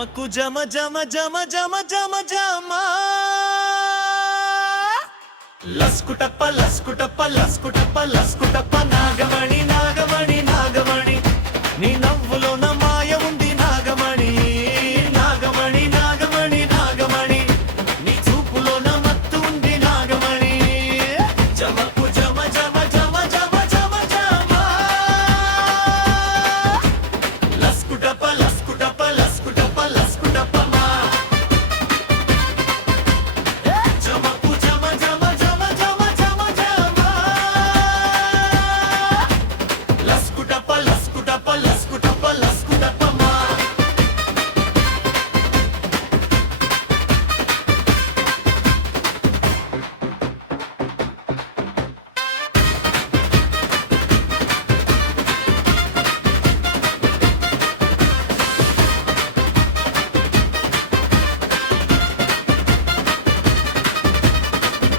జమకు జమ జమ జమ జమ జమ జమ లస్కుటప్ప లస్కుటప్ప లస్కుటప్ప లస్కుటప్ప నాగమణి నాగమణి నాగమణి నీ నవ్వులోన మాయ ఉంది నాగమణి నాగమణి నాగమణి నాగమణి నీ చూపులోన మత్తు ఉంది నాగమణి జమకు జమ జమ జమ జమ జమ జమ లస్కుటప్ప లస్కుటప్ప లస్కుటప్ప లస్కుటప్ప మా జమకు జమ జమ జమ జమ జమ జమ లస్కుటప్ప లస్కుటప్ప లస్కుటప్ప లస్కుటప్ప మా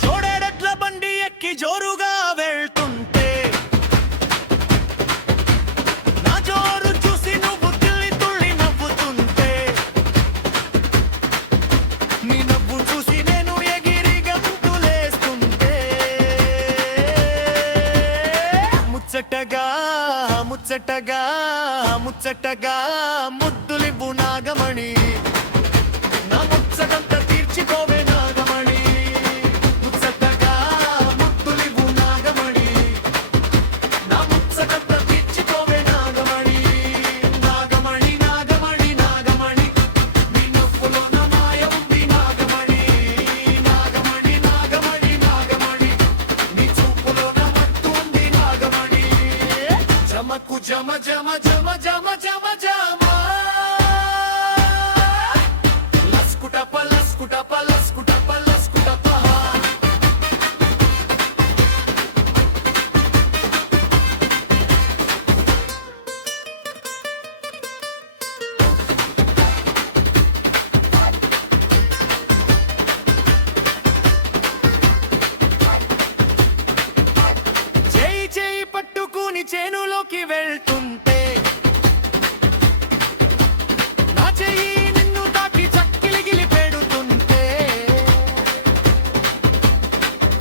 జోడెడ్ల బండి ఎక్కి జోరుగా వెళ్తుంటే నా జోరు చూసి నువ్వు తుళ్ళి తుళ్ళి నవ్వుతుంటే నీ నవ్వు చూసి నేను ఎగిరి గంతులేస్తుంటే ముచ్చటగా ముచ్చటగా ముచ్చటగా ముద్దులివ్వు నాగమణి నా ముచ్చటంతా తీర్చిపోవే నాగమణి ముచ్చటగా ముద్దులివ్వు నాగమణి నా ముచ్చటంతా తీర్చిపోవే నాగమణి నాగమణి నాగమణి నాగమణి నీ నవ్వులోన మాయ ఉంది నాగమణి నాగమణి నాగమణి నాగమణి నీ చూపులోన మత్తు ఉంది నాగమణి జమకు జమ జమ జమ జమ జమ జమ లస్కుటప్ప లస్కుటప్ప లస్కుటప్ప లస్కుటప్ప చేయి చేయి పట్టుకుని చేనులోకి వెళ్తుంటే నా చెయ్యి నిన్ను తాకి చక్కిలిగిలి పెడుతుంటే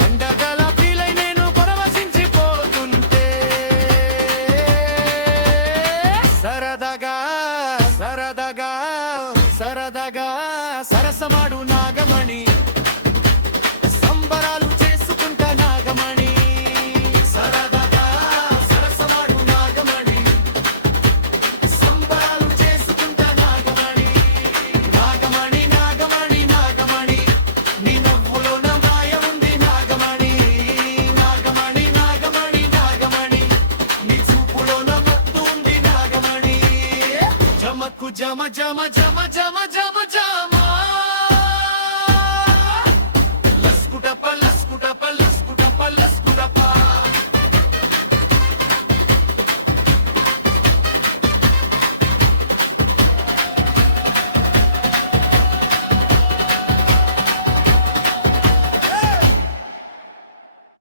పండగల ఫీలై నేను పరవశించిపోతుంటే సరదాగా సరదాగా సరదాగా సరసమాడు నాగమణి సంబరాలు చేసుకుంటా నాగమణి సరదాగా సరసమాడు నాగమణి సంబరాలు చేసుకుంటా నాగమణి నాగమణి నాగమణి నాగమణి నీ నవ్వులోన మాయ ఉంది నాగమణి నాగమణి నాగమణి నాగమణి నీ చూపులోన మత్తు ఉంది నాగమణి జమకు జమ జమ జమ జమ జమ